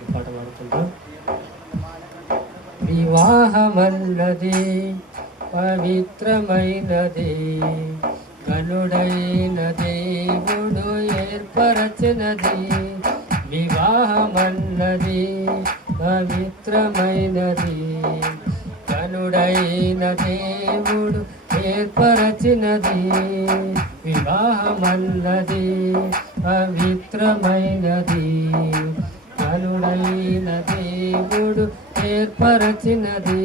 దేవుని పాట పాడుకుంటాం. వివాహమన్నది పవిత్రమైనది, గనుడైన దేవుడు ఏర్పరచినది. వివాహమన్నది పవిత్రమైనది, గనుడైన దేవుడు ఏర్పరచినది. వివాహమన్నది పవిత్రమైనది, గనుడైన దేవుడు ఏర్పరచినది.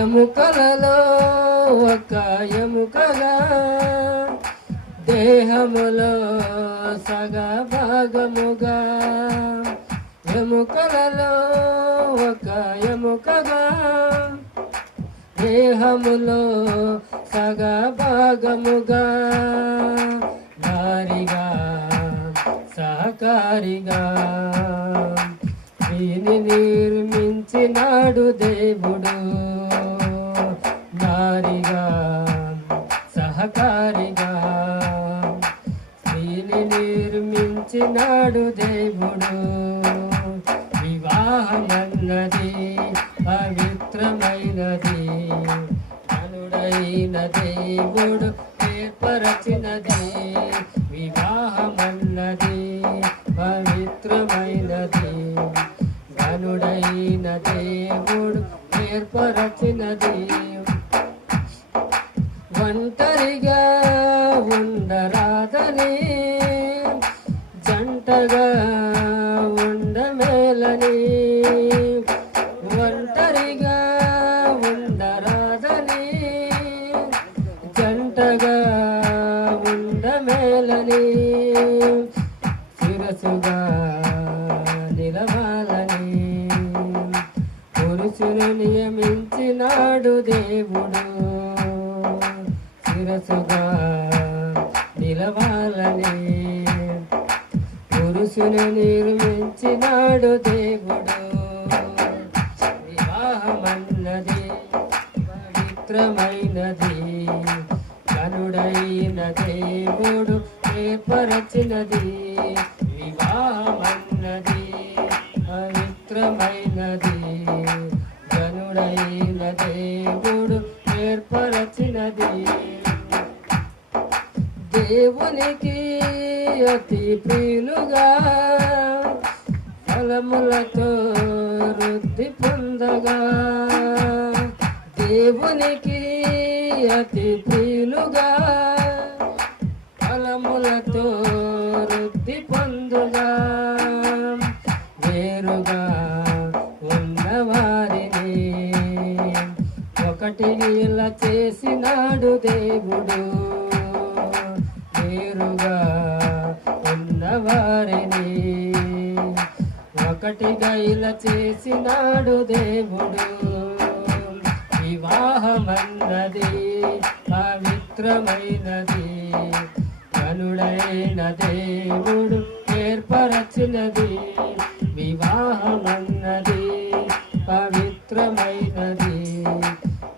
ఎముకలలో ఒక ఎముకగా, దేహములో సగభాగముగా. ఎముకలలో ఒక ఎముకగా, దేహములో సగభాగముగా. నారిగా సహకారిగా దీని నిర్మించినాడు దేవుడు. నారిగా సహకారిగా దీని నిర్మించినాడు దేవుడు. వివాహమన్నది పవిత్రమైనది, గనుడైన దేవుడు ఏర్పరచినది. వివాహమన్నది పవిత్రమైనది, గనుడైన దేవుడు ఏర్పరచినది. ఒంటరిగా ఉండరాదని, జంటగా ఉండమేలని. ఒంటరిగా ఉండరాదని, జంటగా ఉండమేలని. శిరసుగా నిలవాలని పురుషుని నియమించినాడు దేవుడు. శిరసుగా నిలవాలని పురుషుని నిర్మించినాడు దేవుడు. వివాహమన్నది పవిత్రమైనది, గనుడైన దేవుడు ఏర్పరచినది. వివాహమన్నది పవిత్రమైనది, గనుడైన దేవుడు ఏర్పరచినది. దేవునికి అతి ప్రియులుగా, ఫలములతో వృద్ధి పొందగా. దేవునికి అతి ప్రియులుగా, ఫలములతో వృద్ధి పొందుగా. వేరుగా ఉన్నవారిని ఒకటిగా చేసినాడు దేవుడు. వేరుగా ఉన్నవారిని ఒకటిగా చేసినాడు దేవుడు. వివాహమన్నది పవిత్రమైనది, గనుడైన దేవుడు ఏర్పరచినది. వివాహమన్నది పవిత్రమైనది,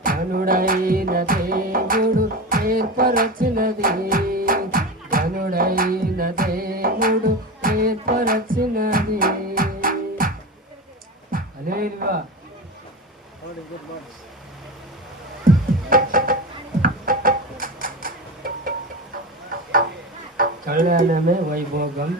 గనుడైన దేవుడు ఏర్పరచినది. గనుడైన దేవుడు ఏర్పరచినది. హల్లెలూయా. కళ్యాణమే వైభోగం.